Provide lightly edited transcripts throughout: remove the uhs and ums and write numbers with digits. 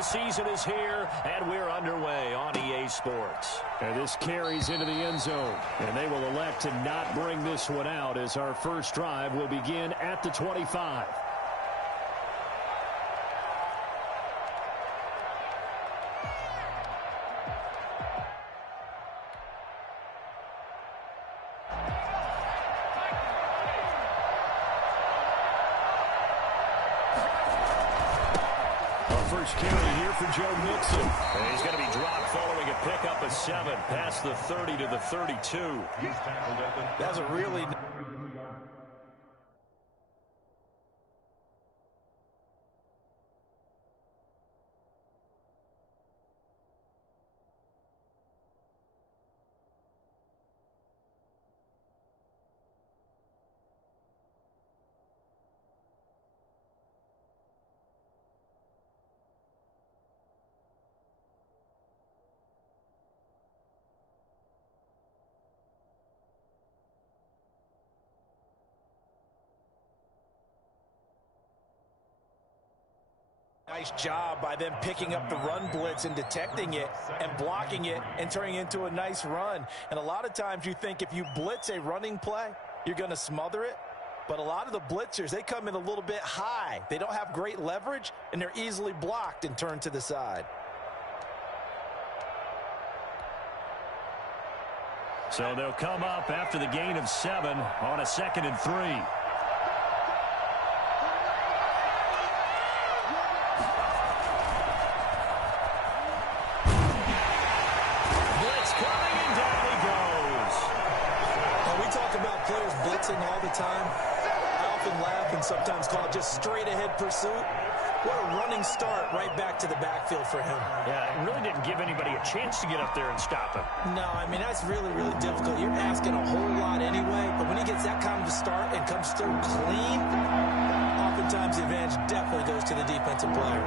Football season is here, and we're underway on EA Sports. And this carries into the end zone, and they will elect to not bring this one out as our first drive will begin at the 25. First carry here for Joe Mixon. And he's going to be dropped following a pickup of 7 past the 30 to the 32. That's a really... Nice job by them picking up the run blitz and detecting it and blocking it and turning it into a nice run. And a lot of times you think if you blitz a running play, you're going to smother it. But a lot of the blitzers, they come in a little bit high. They don't have great leverage, and they're easily blocked and turned to the side. So they'll come up after the gain of 7 on a 2nd and 3. All the time. I often laugh and sometimes call it just straight ahead pursuit. What a running start right back to the backfield for him. Yeah, it really didn't give anybody a chance to get up there and stop him. No, I mean, that's really, really difficult. You're asking a whole lot anyway, but when he gets that kind of a start and comes through clean, oftentimes the advantage definitely goes to the defensive player.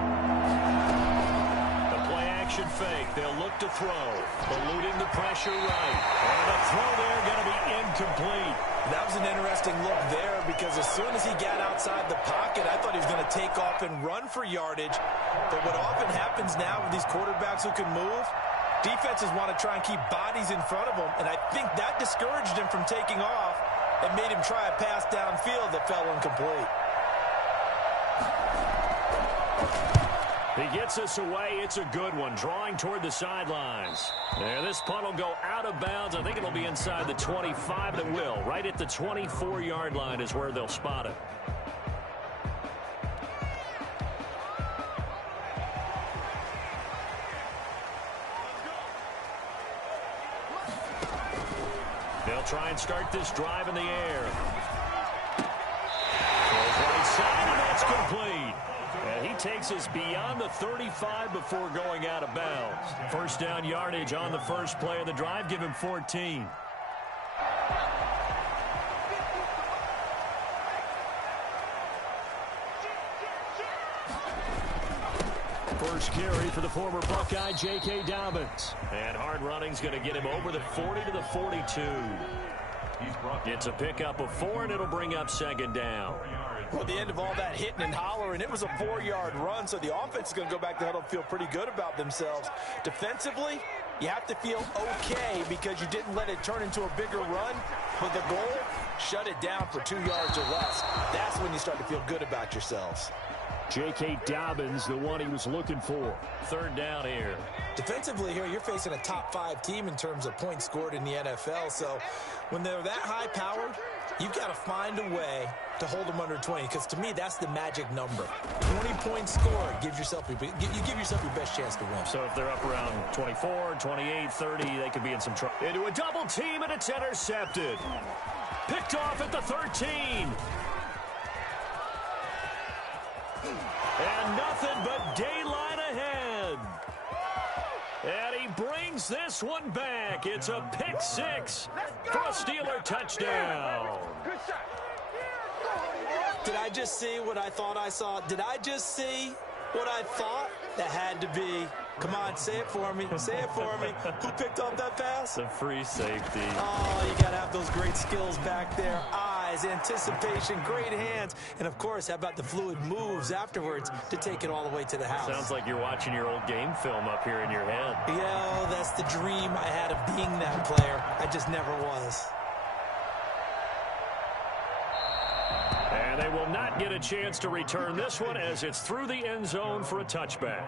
The play action fake. They'll look to throw. Eluding the pressure right. And the throw there going to be incomplete. That was an interesting look there because as soon as he got outside the pocket, I thought he was going to take off and run for yardage. But what often happens now with these quarterbacks who can move, defenses want to try and keep bodies in front of them, and I think that discouraged him from taking off and made him try a pass downfield that fell incomplete. He gets us away. It's a good one. Drawing toward the sidelines. There, this punt will go out of bounds. I think it'll be inside the 25. It will. Right at the 24-yard line is where they'll spot it. They'll try and start this drive in the air. Throws right side, and that's complete. And he takes us beyond the 35 before going out of bounds. First down yardage on the first play of the drive. Give him 14. First carry for the former Buckeye, J.K. Dobbins. And hard running's going to get him over the 40 to the 42. It's a pickup of 4, and it'll bring up 2nd down. Well, at the end of all that hitting and hollering, it was a 4-yard run, so the offense is going to go back to the huddle and feel pretty good about themselves. Defensively, you have to feel okay because you didn't let it turn into a bigger run, but the goal, shut it down for 2 yards or less. That's when you start to feel good about yourselves. J.K. Dobbins, the one he was looking for. 3rd down here. Defensively here, you're facing a top-5 team in terms of points scored in the NFL, so when they're that high-powered, you've got to find a way to hold them under 20, because to me, that's the magic number. 20 points scored, you give yourself your best chance to win. So if they're up around 24, 28, 30, they could be in some trouble. Into a double team, and it's intercepted. Picked off at the 13. And nothing but daylight ahead. And he brings this one back. It's a pick 6 for a Steeler touchdown. Did I just see what I thought I saw? Did I just see what I thought? That had to be. Come on, say it for me. Say it for me. Who picked up that pass? The free safety. Oh, you got to have those great skills back there. I eyes, anticipation, great hands, and, of course, how about the fluid moves afterwards to take it all the way to the house. Sounds like you're watching your old game film up here in your head. Yeah, that's the dream I had of being that player. I just never was. And they will not get a chance to return this one as it's through the end zone for a touchback.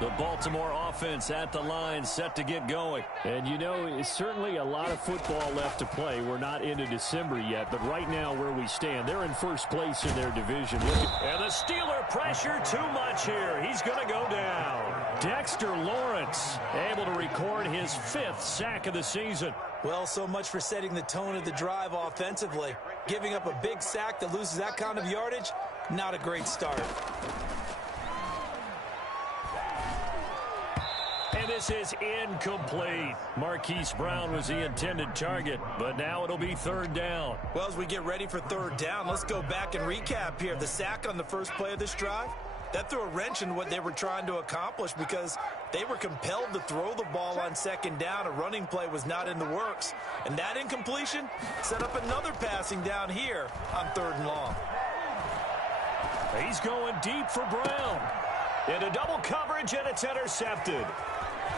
The Baltimore offense at the line, set to get going. And, you know, it's certainly a lot of football left to play. We're not into December yet, but right now where we stand, they're in first place in their division. And the Steeler pressure too much here. He's going to go down. Dexter Lawrence able to record his 5th sack of the season. Well, so much for setting the tone of the drive offensively. Giving up a big sack that loses that kind of yardage, not a great start. And this is incomplete. Marquise Brown was the intended target, but now it'll be 3rd down. Well, as we get ready for 3rd down, let's go back and recap here. The sack on the first play of this drive, that threw a wrench in what they were trying to accomplish because they were compelled to throw the ball on 2nd down. A running play was not in the works. And that incompletion set up another passing down here on 3rd and long. He's going deep for Brown. Into double coverage, and it's intercepted.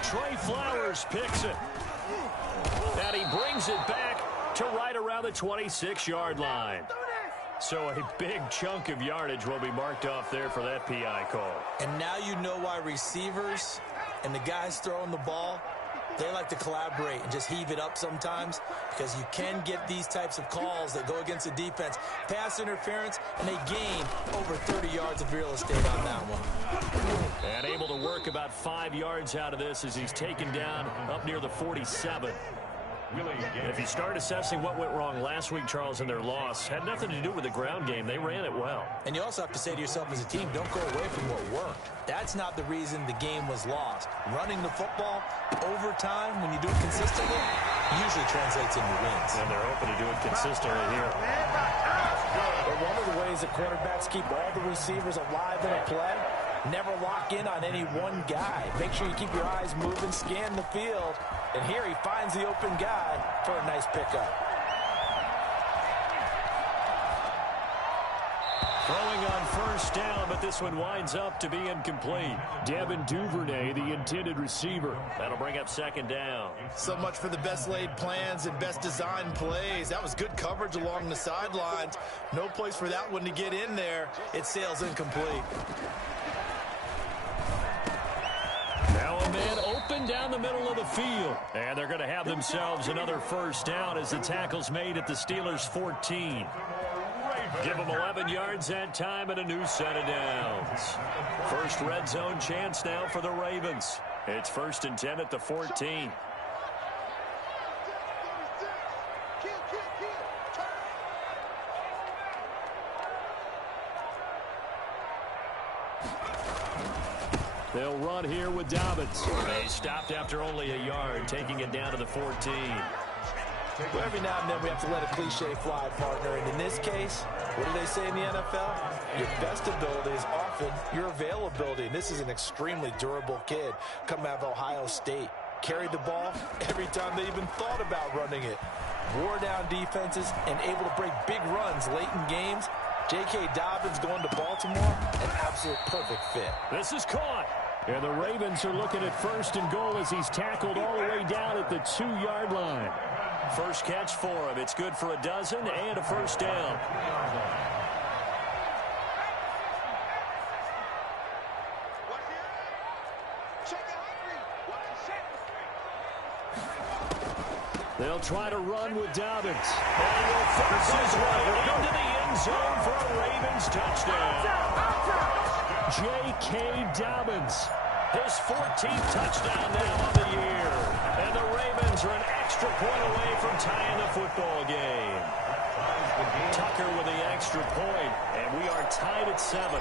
Trey Flowers picks it. And he brings it back to right around the 26-yard line. So a big chunk of yardage will be marked off there for that PI call. And now you know why receivers and the guys throwing the ball, they like to collaborate and just heave it up sometimes because you can get these types of calls that go against the defense. Pass interference, and they gain over 30 yards of real estate on that one. And able to work about 5 yards out of this as he's taken down up near the 47. And if you start assessing what went wrong last week, Charles, in their loss, had nothing to do with the ground game. They ran it well. And you also have to say to yourself as a team, don't go away from what worked. That's not the reason the game was lost. Running the football over time, when you do it consistently, usually translates into wins. And they're open to do it consistently here. But one of the ways that quarterbacks keep all the receivers alive in a play, never lock in on any one guy. Make sure you keep your eyes moving, scan the field. And here he finds the open guy for a nice pickup. Throwing on 1st down, but this one winds up to be incomplete. Devin Duvernay, the intended receiver. That'll bring up 2nd down. So much for the best laid plans and best designed plays. That was good coverage along the sidelines. No place for that one to get in there. It sails incomplete. Now a man open down the middle of the field. And they're going to have themselves another 1st down as the tackle's made at the Steelers' 14. Give them 11 yards that time and a new set of downs. First red zone chance now for the Ravens. It's 1st and 10 at the 14. They'll run here with Dobbins. They stopped after only a yard, taking it down to the 14. Well, every now and then we have to let a cliche fly, partner. And in this case, what do they say in the NFL? Your best ability is often your availability. And this is an extremely durable kid coming out of Ohio State. Carried the ball every time they even thought about running it. Wore down defenses and able to break big runs late in games. J.K. Dobbins going to Baltimore, an absolute perfect fit. This is caught. And the Ravens are looking at 1st and goal as he's tackled all the way down at the 2-yard line. First catch for him. It's good for a dozen and a 1st down. They'll try to run with Dobbins. And he'll force his way into the end zone for a Ravens touchdown. J.K. Dobbins, his 14th touchdown now of the year. And the Ravens are an extra point away from tying the football game. Tucker with the extra point, and we are tied at 7.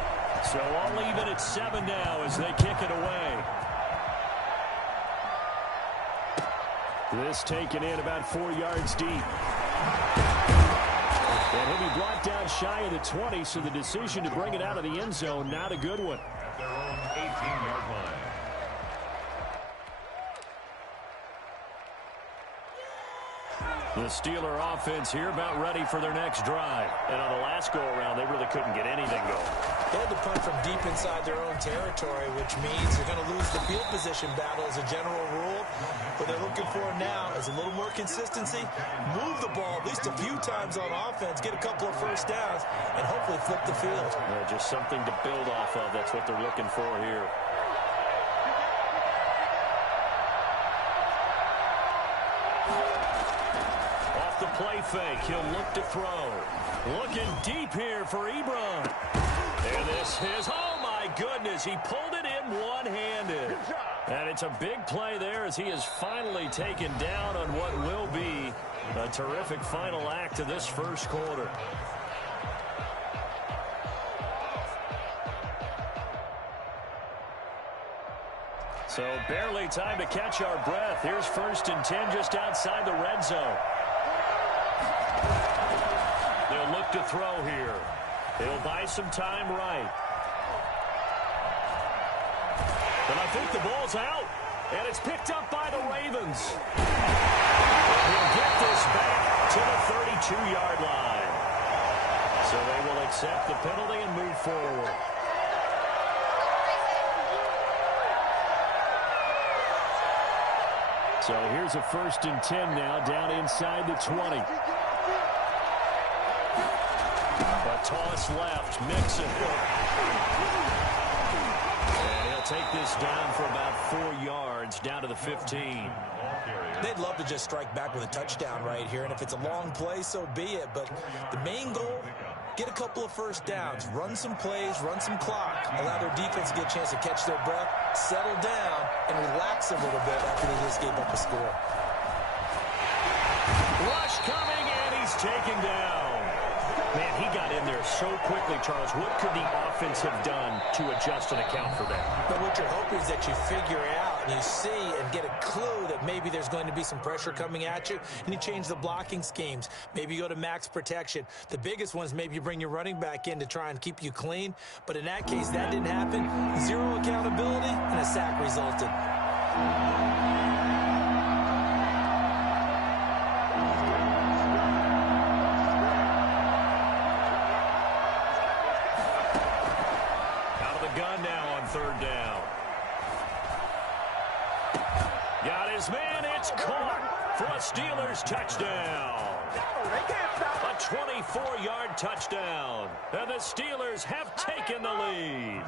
So all even at 7 now as they kick it away. This taken in about 4 yards deep. And he'll be brought down shy of the 20, so the decision to bring it out of the end zone, not a good one. At their own 18-yard line. The Steeler offense here about ready for their next drive. And on the last go-around, they really couldn't get anything going. They had to punt from deep inside their own territory, which means they're going to lose the field position battle as a general rule. What they're looking for now is a little more consistency, move the ball at least a few times on offense, get a couple of first downs, and hopefully flip the field. Yeah, just something to build off of. That's what they're looking for here. Off the play fake, he'll look to throw. Looking deep here for Ebron. And this is, oh my goodness, he pulled it in one-handed. And it's a big play there as he is finally taken down on what will be a terrific final act of this first quarter. So barely time to catch our breath. Here's 1st and 10 just outside the red zone. They'll look to throw here. He'll buy some time right. And I think the ball's out. And it's picked up by the Ravens. He'll get this back to the 32-yard line. So they will accept the penalty and move forward. So here's a 1st and 10 now down inside the 20. A toss left, Mixon. And he'll take this down for about 4 yards down to the 15. They'd love to just strike back with a touchdown right here, and if it's a long play, so be it. But the main goal, get a couple of first downs, run some plays, run some clock, allow their defense to get a chance to catch their breath, settle down, and relax a little bit after they just gave up a score. Rush coming, and he's taken down. Man, he got in there so quickly, Charles. What could the offense have done to adjust and account for that? But what you're hoping is that you figure out and you see and get a clue that maybe there's going to be some pressure coming at you, and you change the blocking schemes. Maybe you go to max protection. The biggest one is maybe you bring your running back in to try and keep you clean. But in that case, that didn't happen. Zero accountability, and a sack resulted. Gun now on 3rd down. Got his man. It's caught for a Steelers touchdown. A 24-yard touchdown. And the Steelers have taken the lead.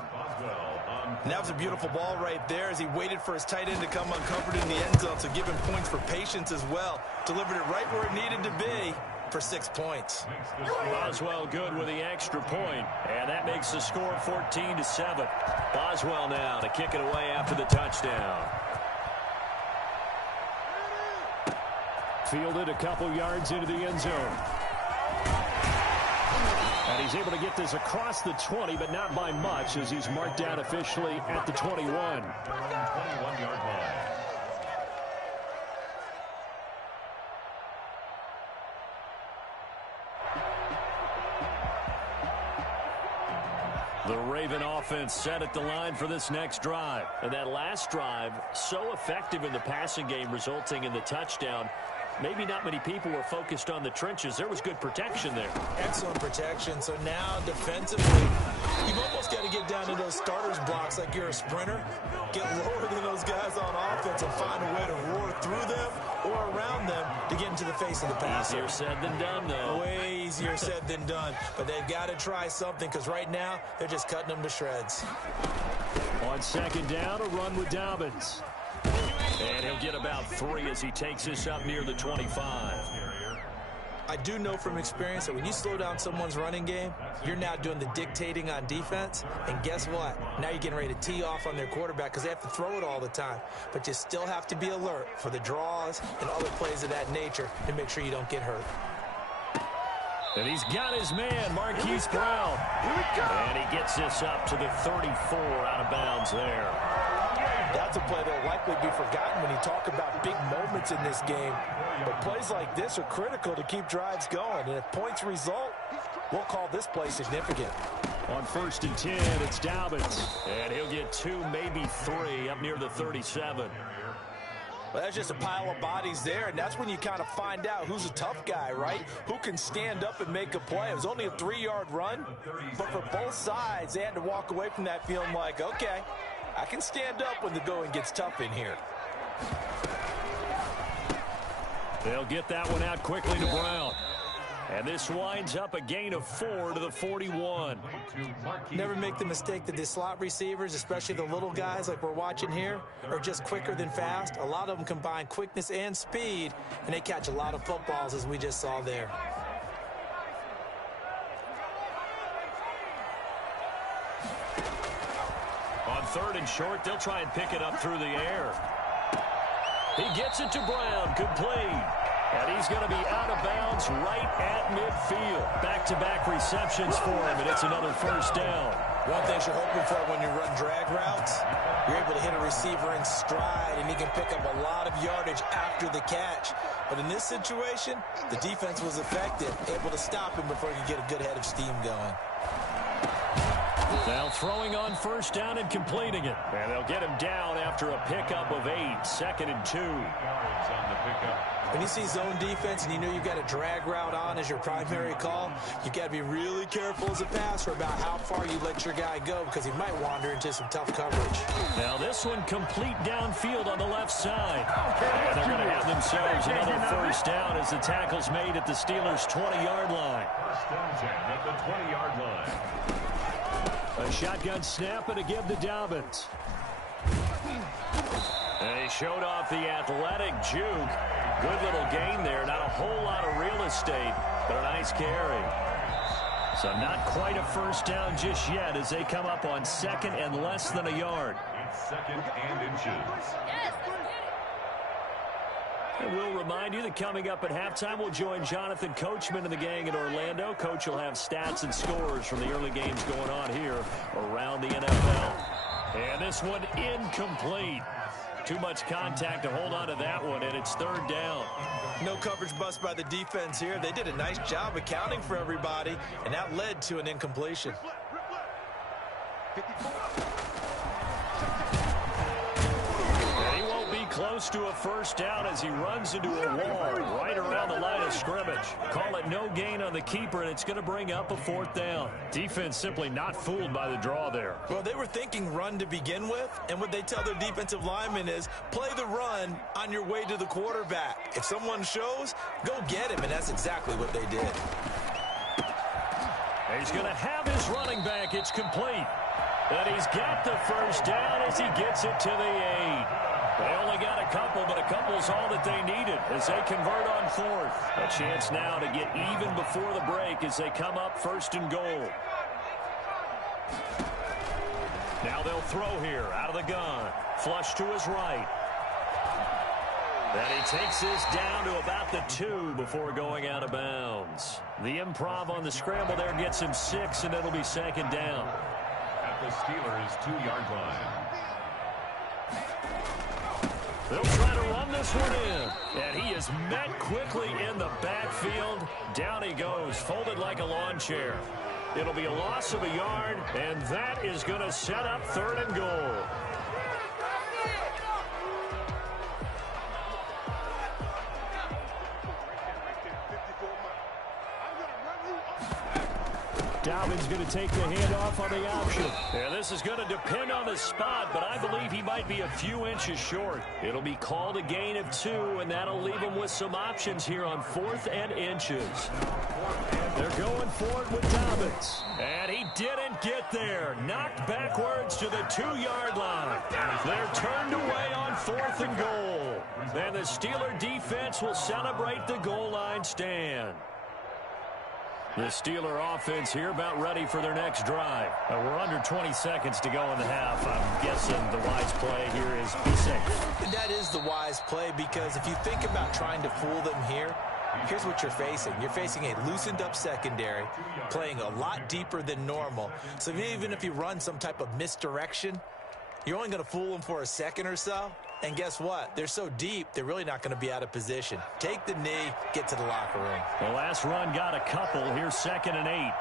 And that was a beautiful ball right there as he waited for his tight end to come uncovered in the end zone, so give him points for patience as well. Delivered it right where it needed to be for 6 points. Boswell good with the extra point, and that makes the score 14-7. Boswell now to kick it away after the touchdown. Fielded a couple yards into the end zone. And he's able to get this across the 20, but not by much, as he's marked out officially at the 21. 21-yard line. The Raven offense set at the line for this next drive. And that last drive, so effective in the passing game, resulting in the touchdown. Maybe not many people were focused on the trenches. There was good protection there. Excellent protection. So now defensively, you've almost got to get down to those starters blocks like you're a sprinter. Get lower than those guys on offense and find a way to roar through them or around them to get into the face of the passer. Easier said than done, though. Way easier said than done. But they've got to try something, because right now they're just cutting them to shreds. On 2nd down, a run with Dobbins. And he'll get about 3 as he takes this up near the 25. I do know from experience that when you slow down someone's running game, you're now doing the dictating on defense. And guess what? Now you're getting ready to tee off on their quarterback because they have to throw it all the time. But you still have to be alert for the draws and other plays of that nature to make sure you don't get hurt. And he's got his man, Marquise Brown. And he gets this up to the 34 out of bounds there. That's a play that will likely be forgotten when you talk about big moments in this game. But plays like this are critical to keep drives going. And if points result, we'll call this play significant. On 1st and 10, it's Dobbins. And he'll get 2, maybe 3, up near the 37. Well, that's just a pile of bodies there, and that's when you kind of find out who's a tough guy, right? Who can stand up and make a play. It was only a 3-yard run, but for both sides, they had to walk away from that feeling like, okay, I can stand up when the going gets tough in here. They'll get that one out quickly to Brown. And this winds up a gain of 4 to the 41. Never make the mistake that the slot receivers, especially the little guys like we're watching here, are just quicker than fast. A lot of them combine quickness and speed, and they catch a lot of footballs, as we just saw there. On 3rd and short, they'll try and pick it up through the air. He gets it to Brown, complete. And he's going to be out of bounds right at midfield. Back-to-back receptions for him, and it's another first down. One thing you're hoping for when you run drag routes, you're able to hit a receiver in stride, and he can pick up a lot of yardage after the catch. But in this situation, the defense was effective, able to stop him before he could get a good head of steam going. Now throwing on first down and completing it. And they'll get him down after a pickup of 8, 2nd and 2. When you see zone defense and you know you've got a drag route on as your primary call, you've got to be really careful as a passer about how far you let your guy go because he might wander into some tough coverage. Now this one complete downfield on the left side. And they're going to have themselves another first down as the tackle's made at the Steelers' 20-yard line. First and 10 at the 20-yard line. A shotgun snap and a give to Dobbins. And he showed off the athletic juke. Good little gain there. Not a whole lot of real estate, but a nice carry. So not quite a first down just yet as they come up on 2nd and less than a yard. It's 2nd and inches. And we'll remind you that coming up at halftime, we'll join Jonathan Coachman and the gang in Orlando. Coach will have stats and scores from the early games going on here around the NFL. And this one incomplete. Too much contact to hold on to that one, and it's 3rd down. No coverage bust by the defense here. They did a nice job accounting for everybody, and that led to an incompletion. Close to a first down as he runs into a wall right around the line of scrimmage. Call it no gain on the keeper, and it's going to bring up a 4th down. Defense simply not fooled by the draw there. Well, they were thinking run to begin with, and what they tell their defensive linemen is play the run on your way to the quarterback. If someone shows, go get him, and that's exactly what they did. He's going to have his running back. It's complete. And he's got the first down as he gets it to the 8. They only got a couple, but a couple's all that they needed as they convert on 4th. A chance now to get even before the break as they come up 1st and goal. Now they'll throw here out of the gun. Flush to his right. And he takes this down to about the 2 before going out of bounds. The improv on the scramble there gets him 6, and it'll be 2nd down. At the Steelers' 2-yard line. They'll try to run this one in. And he is met quickly in the backfield. Down he goes, folded like a lawn chair. It'll be a loss of a yard, and that is going to set up 3rd and goal. Dobbins going to take the handoff on the option. And this is going to depend on the spot, but I believe he might be a few inches short. It'll be called a gain of 2, and that'll leave him with some options here on 4th and inches. They're going for it with Dobbins. And he didn't get there. Knocked backwards to the 2-yard line. They're turned away on 4th and goal. And the Steeler defense will celebrate the goal line stand. The Steeler offense here about ready for their next drive. We're under 20 seconds to go in the half. I'm guessing the wise play here is be safe. And that is the wise play because if you think about trying to fool them here, here's what you're facing. You're facing a loosened up secondary, playing a lot deeper than normal. So even if you run some type of misdirection, you're only going to fool them for a second or so. And guess what? They're so deep, they're really not going to be out of position. Take the knee, get to the locker room. The last run got a couple. Here's 2nd and 8.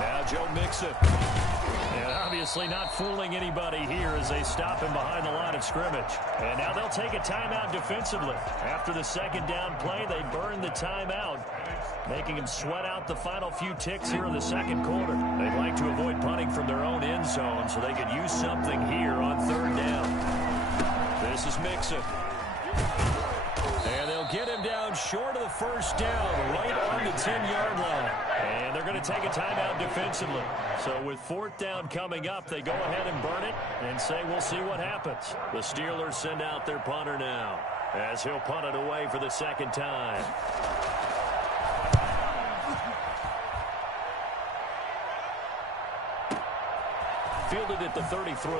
Now Joe Mixon. And Obviously not fooling anybody here as they stop him behind the line of scrimmage. And now they'll take a timeout defensively. After the second down play, they burn the timeout, making him sweat out the final few ticks here in the second quarter. They'd like to avoid punting from their own end zone so they could use something here on third down. This is Mixon. And they'll get him down short of the first down, right on the 10-yard line. And they're going to take a timeout defensively. So with fourth down coming up, they go ahead and burn it and say we'll see what happens. The Steelers send out their punter now as he'll punt it away for the second time. Fielded at the 33.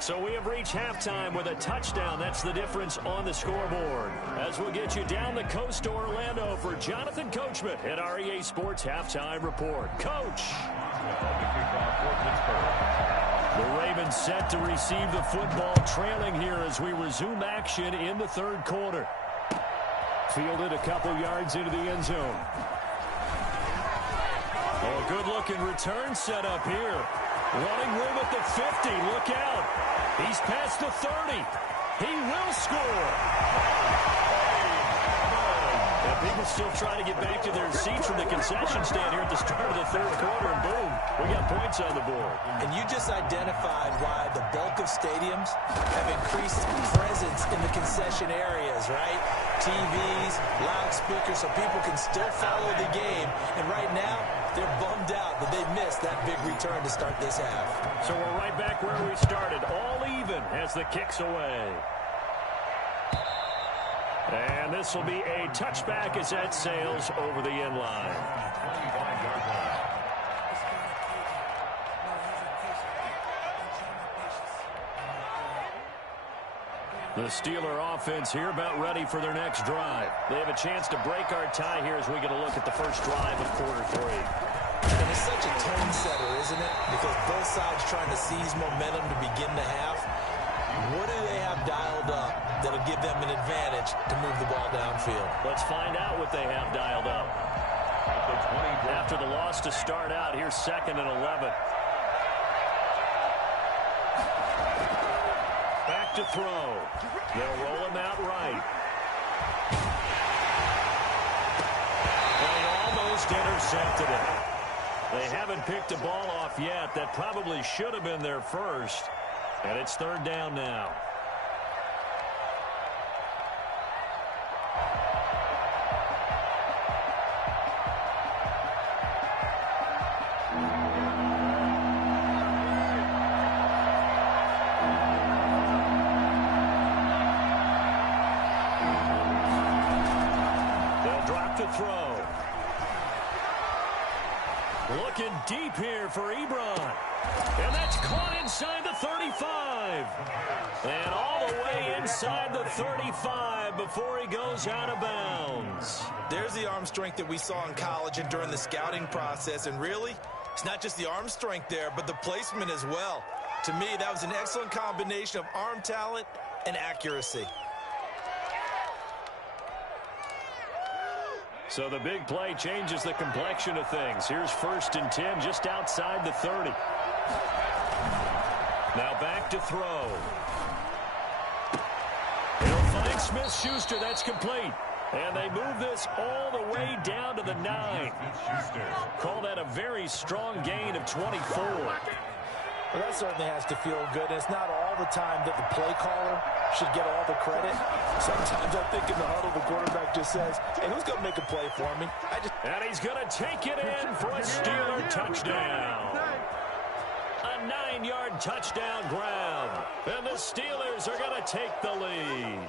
So we have reached halftime with a touchdown. That's the difference on the scoreboard. As we'll get you down the coast to Orlando for Jonathan Coachman at our EA Sports Halftime Report. Coach. The Ravens set to receive the football, trailing here as we resume action in the third quarter. Fielded a couple yards into the end zone. Oh, good-looking return set up here. Running room at the 50. Look out. He's past the 30. He will score. And people still trying to get back to their seats from the concession stand here at the start of the third quarter, and boom, we got points on the board. And you just identified why the bulk of stadiums have increased presence in the concession areas, right? TVs, loudspeakers, so people can still follow the game. And right now, they're bummed out that they missed that big return to start this half. So we're right back where we started, all even as the kick's away. And this will be a touchback as that sails over the end line. The Steeler offense here about ready for their next drive. They have a chance to break our tie here as we get a look at the first drive of quarter three. And it's such a tone setter, isn't it? Because both sides trying to seize momentum to begin the half. What do they have dialed up that'll give them an advantage to move the ball downfield? Let's find out what they have dialed up. After the loss to start out, here's 2nd and 11. Back to throw. They'll roll him out right. They almost intercepted it. They haven't picked a ball off yet. That probably should have been their first. And it's third down now. They'll drop to throw. Looking deep here for Ebron. And that's caught inside the 35. And all the way inside the 35 before he goes out of bounds. There's the arm strength that we saw in college and during the scouting process. And really, it's not just the arm strength there, but the placement as well. To me, that was an excellent combination of arm talent and accuracy. So the big play changes the complexion of things. Here's 1st and 10 just outside the 30. Now back to throw. He'll find Smith-Schuster. That's complete. And they move this all the way down to the 9. Call that a very strong gain of 24. Well, that certainly has to feel good. And it's not all the time that the play caller should get all the credit. Sometimes I think in the huddle, the quarterback just says, hey, who's going to make a play for me? And he's going to take it in for a Steeler touchdown. A 9-yard touchdown grab. And the Steelers are going to take the lead.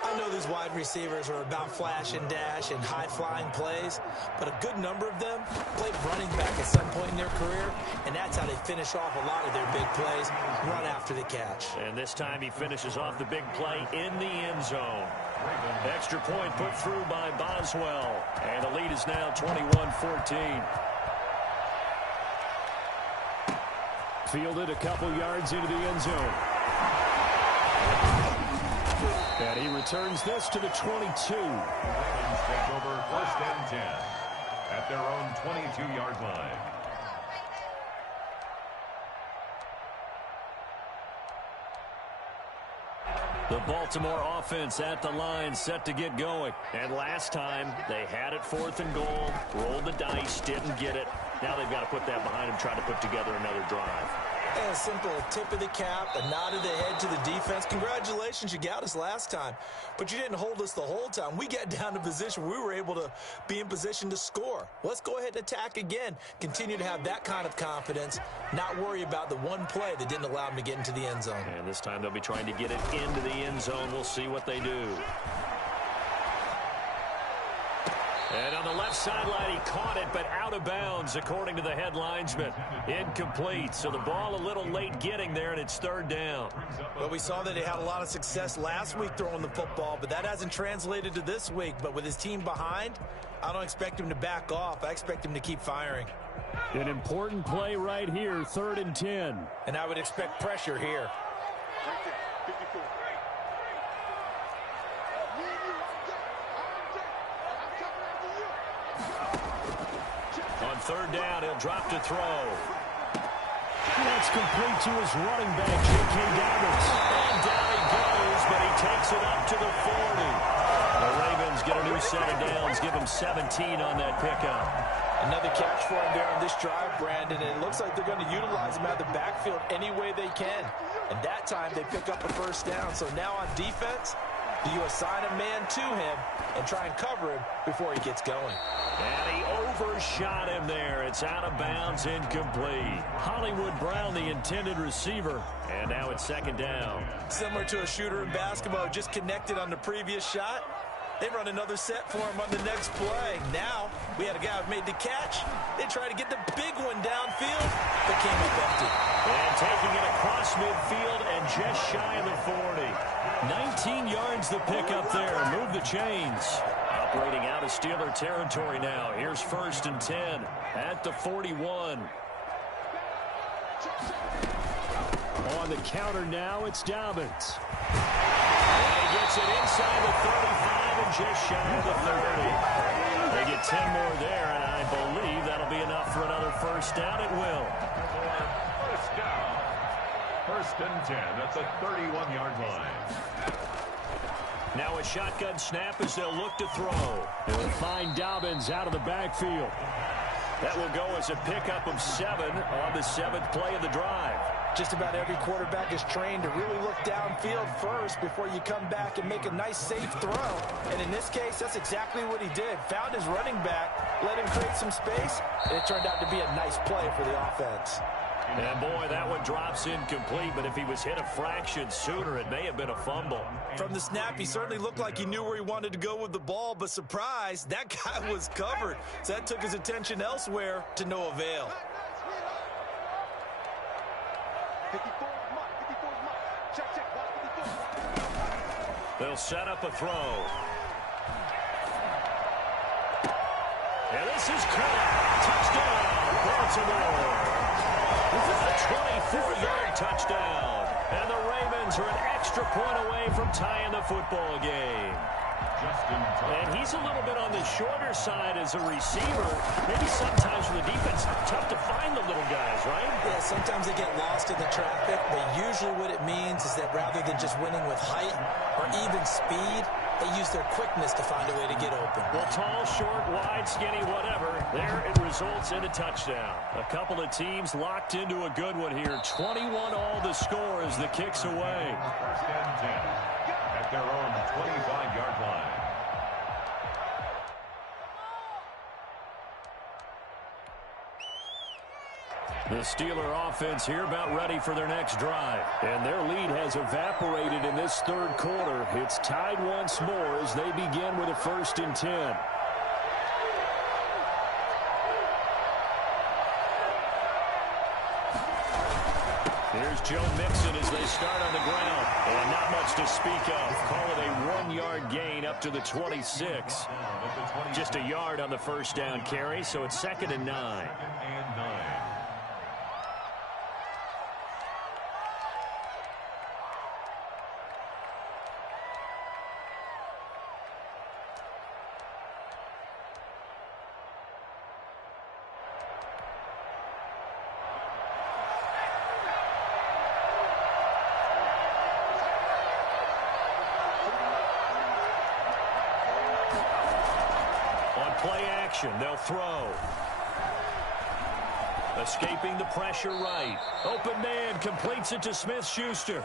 I know these wide receivers are about flash and dash and high-flying plays, but a good number of them played running back at some point in their career, and that's how they finish off a lot of their big plays, run after the catch. And this time he finishes off the big play in the end zone. Extra point put through by Boswell, and the lead is now 21-14. Fielded a couple yards into the end zone. And he returns this to the 22. Take over 1st and 10 at at their own 22-yard line. The Baltimore offense at the line, set to get going. And last time, they had it 4th and goal, rolled the dice, didn't get it. Now they've got to put that behind them, try to put together another drive. And a simple tip of the cap, a nod of the head to the defense. Congratulations, you got us last time. But you didn't hold us the whole time. We got down to position where we were able to be in position to score. Let's go ahead and attack again. Continue to have that kind of confidence. Not worry about the one play that didn't allow them to get into the end zone. And this time they'll be trying to get it into the end zone. We'll see what they do. And on the left sideline, he caught it, but out of bounds, according to the head linesman. Incomplete, so the ball a little late getting there, and it's 3rd down. Well, we saw that he had a lot of success last week throwing the football, but that hasn't translated to this week. But with his team behind, I don't expect him to back off. I expect him to keep firing. An important play right here, 3rd and 10. And I would expect pressure here. On 3rd down, he'll drop to throw. That's complete to his running back, J.K. Dobbins. And down he goes, but he takes it up to the 40. The Ravens get a new set of downs, give him 17 on that pickup. Another catch for him there on this drive, Brandon, and it looks like they're going to utilize him out of the backfield any way they can. And that time they pick up a 1st down. So now on defense, do you assign a man to him and try and cover him before he gets going? And he overshot him there. It's out of bounds, incomplete. Hollywood Brown, the intended receiver. And now it's 2nd down. Similar to a shooter in basketball, just connected on the previous shot. They run another set for him on the next play. Now, we had a guy who made the catch. They tried to get the big one downfield, but came up empty. And taking it across midfield and just shy of the 40. 19 yards to pick up there. Move the chains. Operating out of Steeler territory now. Here's 1st and 10 at the 41. On the counter now, it's Dobbins. And he gets it inside the 35 and just shy of the 30. They get 10 more there, and I believe that'll be enough for another 1st down. It will. 1st down. 1st and 10 at the 31-yard line. Now a shotgun snap as they'll look to throw. They'll find Dobbins out of the backfield. That will go as a pickup of 7 on the 7th play of the drive. Just about every quarterback is trained to really look downfield first before you come back and make a nice, safe throw. And in this case, that's exactly what he did. Found his running back, let him create some space, and it turned out to be a nice play for the offense. And boy, that one drops incomplete, but if he was hit a fraction sooner, it may have been a fumble. From the snap, he certainly looked like he knew where he wanted to go with the ball, but surprise, that guy was covered. So that took his attention elsewhere to no avail. They'll set up a throw. And this is caught. Touchdown, Baltimore. A 24-yard touchdown. And the Ravens are an extra point away from tying the football game. And he's a little bit on the shorter side as a receiver. Maybe sometimes for the defense, tough to find the little guys, right? Yeah, sometimes they get lost in the traffic, but usually what it means is that rather than just winning with height or even speed, they use their quickness to find a way to get open. Well, tall, short, wide, skinny, whatever, there it results in a touchdown. A couple of teams locked into a good one here. 21 all the score as the kick's away. 1st and 10 at their own 25-yard line. The Steeler offense here about ready for their next drive. And their lead has evaporated in this 3rd quarter. It's tied once more as they begin with a 1st and 10. Here's Joe Mixon as they start on the ground. And not much to speak of. Call it a 1-yard gain up to the 26. Just a yard on the 1st down carry, so it's 2nd and 9. action. They'll throw. Escaping the pressure right. Open man completes it to Smith-Schuster.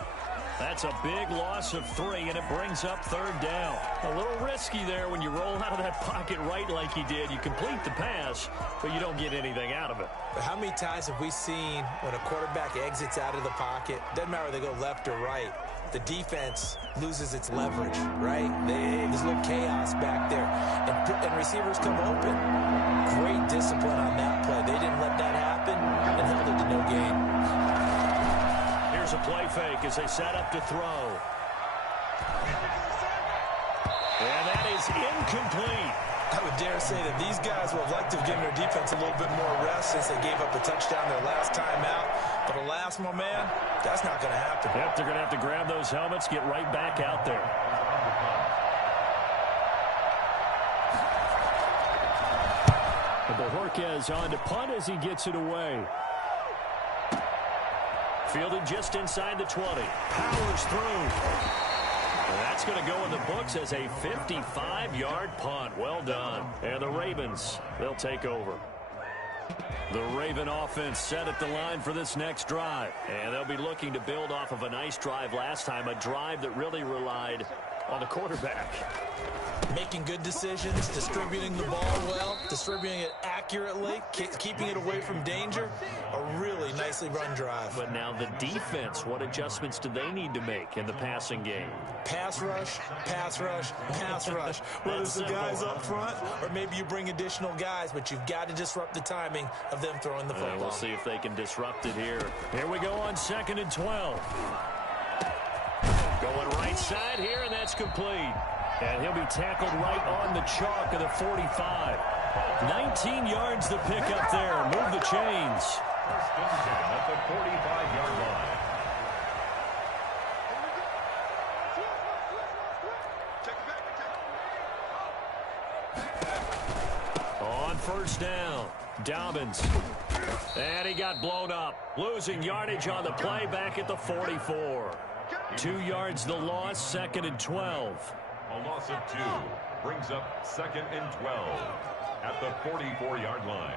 That's a big loss of 3, and it brings up 3rd down. A little risky there when you roll out of that pocket right like he did. You complete the pass, but you don't get anything out of it. But how many times have we seen when a quarterback exits out of the pocket, doesn't matter whether they go left or right, the defense loses its leverage, right? There's a little chaos back there, and receivers come open. Great discipline on that play. They didn't let that happen and held it to no gain. Here's a play fake as they set up to throw. And that is incomplete. I would dare say that these guys would have liked to have given their defense a little bit more rest since they gave up a touchdown their last time out. But alas, my man, that's not going to happen. Yep, they're going to have to grab those helmets, get right back out there. Bojorquez on to punt as he gets it away. Fielded just inside the 20. Powers through. And that's going to go in the books as a 55-yard punt. Well done. And the Ravens, they'll take over. The Raven offense set at the line for this next drive. And they'll be looking to build off of a nice drive last time, a drive that really relied on the quarterback. Making good decisions, distributing the ball well, distributing it accurately, keeping it away from danger. A really nicely run drive. But now the defense, what adjustments do they need to make in the passing game? Pass rush, pass rush, pass rush. Whether it's the guys up front or maybe you bring additional guys, but you've got to disrupt the timing of them throwing the football. We'll see if they can disrupt it here. Here we go on 2nd and 12. Going right side here, and that's complete. And he'll be tackled right on the chalk of the 45. 19 yards to pick up there. Move the chains. First and 10 at the 45-yard line. On 1st down, Dobbins. And he got blown up. Losing yardage on the play back at the 44. 2 yards the loss, 2nd and 12. A loss of 2 brings up 2nd and 12 at the 44-yard line.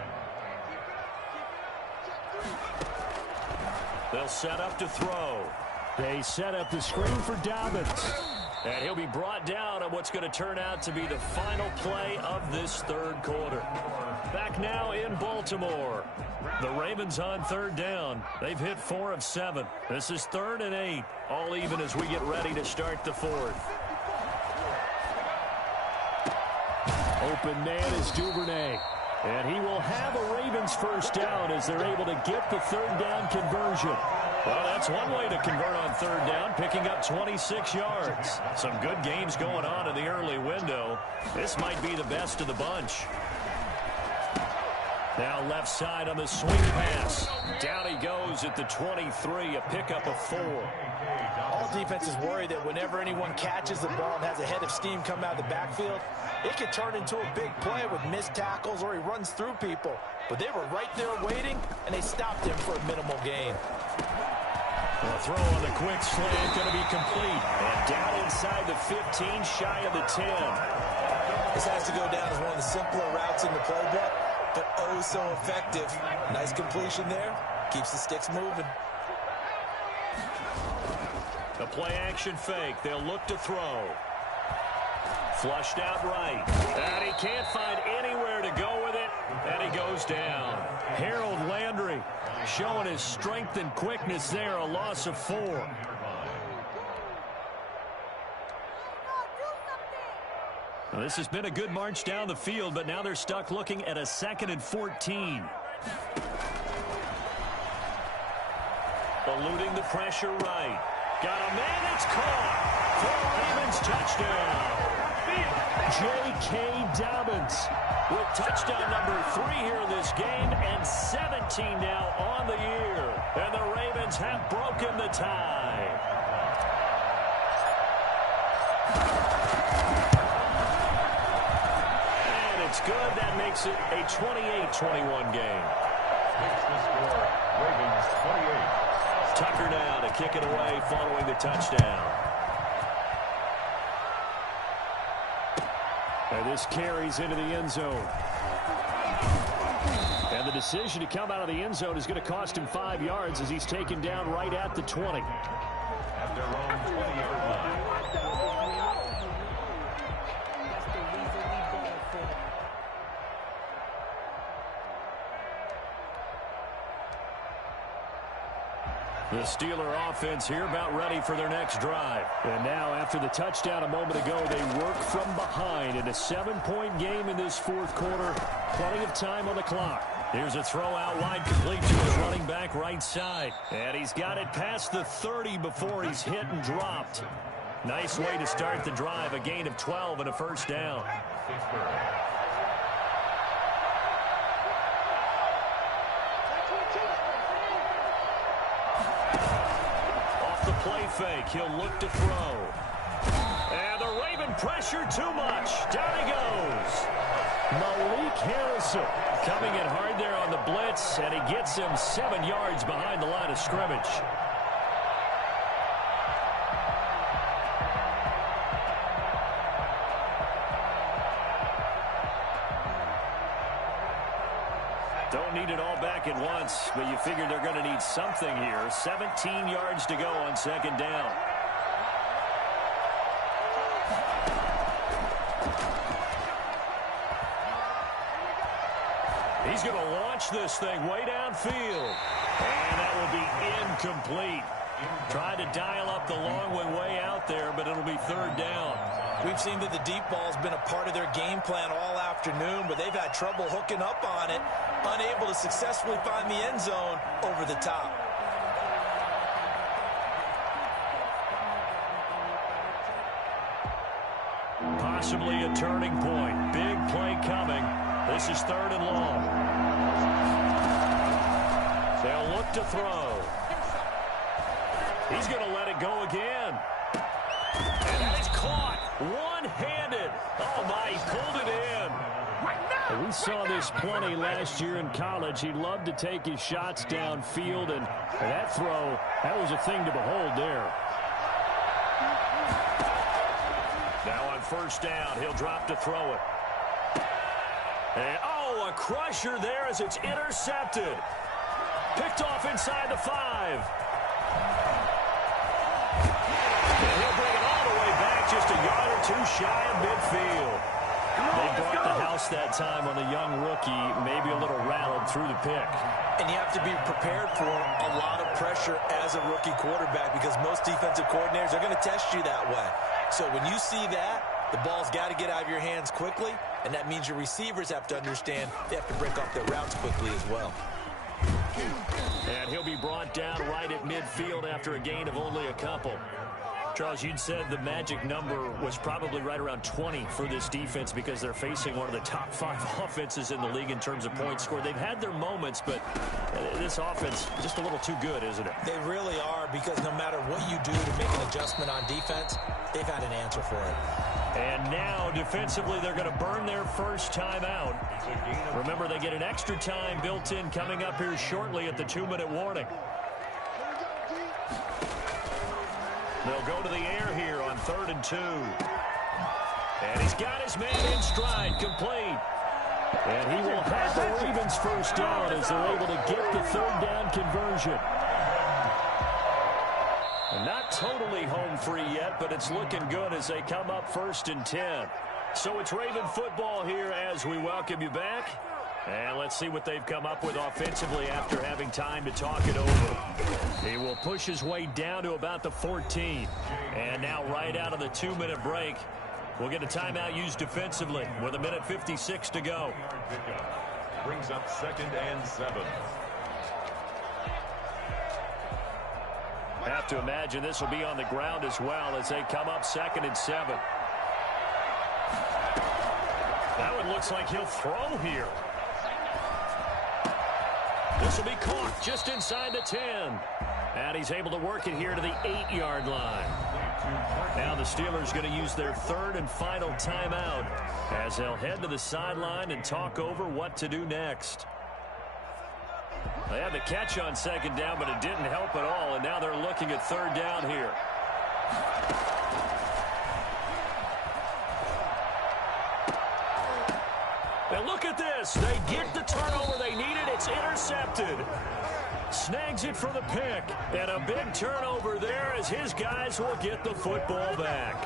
They'll set up to throw. They set up the screen for Dobbins. And he'll be brought down on what's going to turn out to be the final play of this 3rd quarter. Back now in Baltimore. The Ravens on 3rd down. They've hit 4 of 7. This is 3rd and 8. All even as we get ready to start the 4th. Open man is Duvernay. And he will have a Ravens 1st down as they're able to get the 3rd down conversion. Well, that's one way to convert on 3rd down, picking up 26 yards. Some good games going on in the early window. This might be the best of the bunch. Now left side on the swing pass. Down he goes at the 23, a pickup of 4. All defenses worry that whenever anyone catches the ball and has a head of steam come out of the backfield, it could turn into a big play with missed tackles or he runs through people. But they were right there waiting, and they stopped him for a minimal gain. The throw on the quick slant going to be complete. And down inside the 15, shy of the 10. This has to go down as one of the simpler routes in the playbook, but oh so effective. Nice completion there. Keeps the sticks moving. The play action fake. They'll look to throw. Flushed out right. And he can't find anywhere to go with it. And he goes down. Harold Landry showing his strength and quickness there. A loss of 4. Well, this has been a good march down the field, but now they're stuck looking at a 2nd and 14. Eluding the pressure right. Got a man, it's caught. For Ravens touchdown. J.K. Dobbins with touchdown number 3 here in this game and 17 now on the year. And the Ravens have broken the tie. And it's good. That makes it a 28-21 game. Makes the score Ravens 28. Tucker now to kick it away following the touchdown. And this carries into the end zone. decision to come out of the end zone is going to cost him 5 yards as he's taken down right at the 20. At their own 20-yard line. The Steeler offense here about ready for their next drive. And now after the touchdown a moment ago, they work from behind in a 7-point game in this fourth quarter. Plenty of time on the clock. Here's a throw out wide complete to his running back right side. And he's got it past the 30 before he's hit and dropped. Nice way to start the drive. A gain of 12 and a first down. Play fake. He'll look to throw. And the Raven pressure too much. Down he goes. Malik Harrison coming in hard there on the blitz, and he gets him 7 yards behind the line of scrimmage. Don't need it all back at once, but you figure they're going to need something here. 17 yards to go on second down. He's going to launch this thing way downfield. And that will be incomplete. Tried to dial up the long one way out there, but it'll be third down. We've seen that the deep ball's been a part of their game plan all afternoon, but they've had trouble hooking up on it, unable to successfully find the end zone over the top. Possibly a turning point. Big play coming. This is third and long. They'll look to throw. He's going to let it go again. And that is caught. One-handed. Oh, my, he pulled it in. We saw this plenty last year in college. He loved to take his shots downfield, and that throw, that was a thing to behold there. Now on first down, he'll drop to throw it. And, oh, a crusher there as it's intercepted. Picked off inside the 5. And he'll bring it all the way back, just a yard or two shy of midfield. They brought the house that time on the young rookie, maybe a little rattled through the pick. And you have to be prepared for a lot of pressure as a rookie quarterback because most defensive coordinators are going to test you that way. So when you see that, the ball's got to get out of your hands quickly, and that means your receivers have to understand they have to break off their routes quickly as well. And he'll be brought down right at midfield after a gain of only a couple. Charles, you'd said the magic number was probably right around 20 for this defense because they're facing one of the top 5 offenses in the league in terms of points scored. They've had their moments, but this offense just a little too good, isn't it? They really are, because no matter what you do to make an adjustment on defense, they've had an answer for it. And now, defensively, they're going to burn their first time out. Remember, they get an extra time built in coming up here shortly at the 2-minute warning. They'll go to the air here on 3rd and 2. And he's got his man in stride, complete. And he will have the Ravens first down as they're able to get the third down conversion. And not totally home free yet, but it's looking good as they come up 1st and 10. So it's Raven football here as we welcome you back. And let's see what they've come up with offensively after having time to talk it over. He will push his way down to about the 14. And now right out of the 2-minute break, we'll get a timeout used defensively with 1:56 to go. Brings up 2nd and 7. Have to imagine this will be on the ground as well as they come up 2nd and 7. That one looks like he'll throw here. This will be caught just inside the 10. And he's able to work it here to the 8-yard line. Now the Steelers going to use their 3rd and final timeout as they'll head to the sideline and talk over what to do next. They had the catch on 2nd down, but it didn't help at all, and now they're looking at 3rd down here. And look at this. They get the turnover they needed. It's is intercepted. Snags it for the pick. And a big turnover there as his guys will get the football back.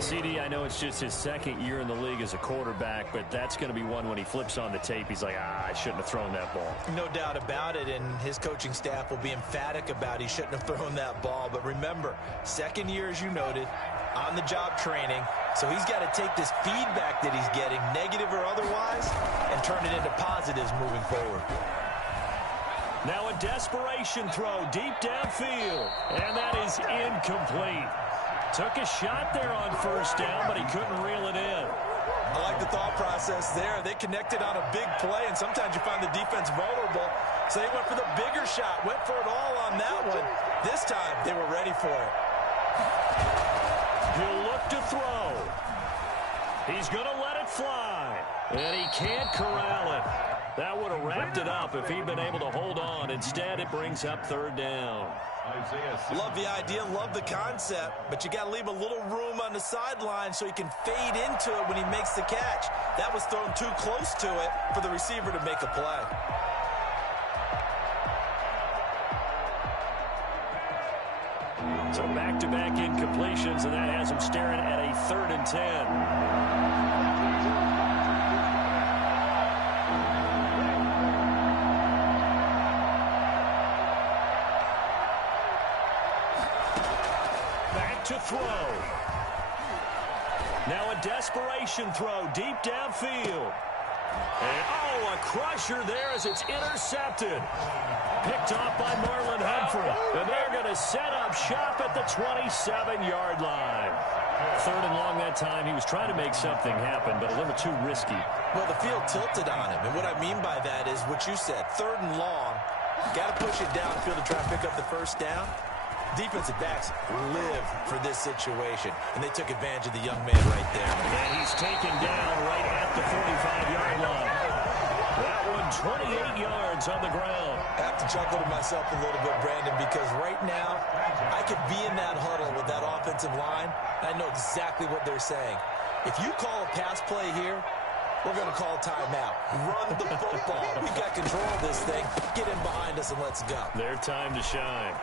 CD, I know it's just his second year in the league as a quarterback, but that's going to be one when he flips on the tape. He's like, I shouldn't have thrown that ball. No doubt about it, and his coaching staff will be emphatic about he shouldn't have thrown that ball. But remember, second year, as you noted, on-the-job training. So he's got to take this feedback that he's getting, negative or otherwise, and turn it into positives moving forward. Now a desperation throw deep downfield, and that is incomplete. Took a shot there on first down, but he couldn't reel it in. I like the thought process there. They connected on a big play, and sometimes you find the defense vulnerable. So they went for the bigger shot, went for it all on that one. This time, they were ready for it. He'll look to throw. He's going to let it fly, and he can't corral it. That would have wrapped it up if he'd been able to hold on. Instead, it brings up third down. Love the idea, love the concept, but you got to leave a little room on the sideline so he can fade into it when he makes the catch. That was thrown too close to it for the receiver to make a play. So back-to-back incompletions, and that has him staring at a 3rd and 10. To throw. Now a desperation throw deep downfield. And, a crusher there as it's intercepted. Picked off by Marlon Humphrey. And they're going to set up shop at the 27-yard line. 3rd and long that time. He was trying to make something happen, but a little too risky. Well, the field tilted on him. And what I mean by that is what you said. 3rd and long. Got to push it downfield to try to pick up the first down. Defensive backs live for this situation, and they took advantage of the young man right there. And he's taken down right at the 45-yard line. That one, 28 yards on the ground. I have to chuckle to myself a little bit, Brandon, because right now I could be in that huddle with that offensive line, and I know exactly what they're saying. If you call a pass play here, we're going to call timeout. Run the football. We've got control of this thing. Get in behind us and let's go. Their time to shine.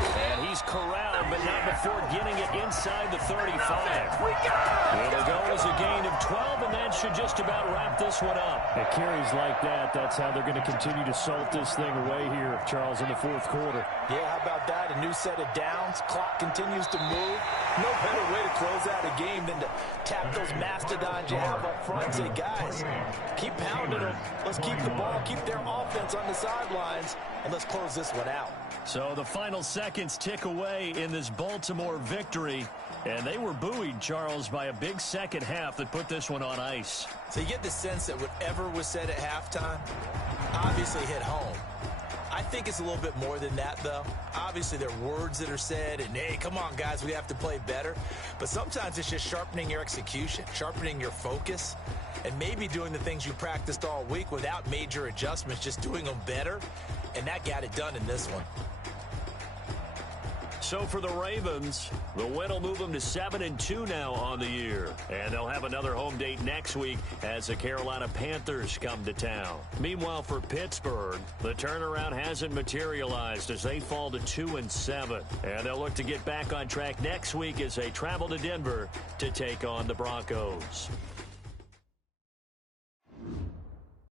And he's corralled, but not before getting it inside the 35. Well, the goal is a gain of 12, and that should just about wrap this one up. At carries like that, that's how they're going to continue to salt this thing away here, Charles, in the 4th quarter. Yeah, how about that? A new set of downs. Clock continues to move. No better way to close out a game than to tap those mastodons you have up front and say, guys, keep pounding them. Let's keep the ball, keep their offense on the sidelines, and let's close this one out. So the final seconds tick away in this Baltimore victory, and they were buoyed, Charles, by a big second half that put this one on ice. So you get the sense that whatever was said at halftime obviously hit home. I think it's a little bit more than that, though. Obviously, there are words that are said, and, hey, come on, guys, we have to play better. But sometimes it's just sharpening your execution, sharpening your focus, and maybe doing the things you practiced all week without major adjustments, just doing them better, and that got it done in this one. So for the Ravens, the win will move them to 7-2 now on the year. And they'll have another home date next week as the Carolina Panthers come to town. Meanwhile, for Pittsburgh, the turnaround hasn't materialized as they fall to 2-7. And they'll look to get back on track next week as they travel to Denver to take on the Broncos.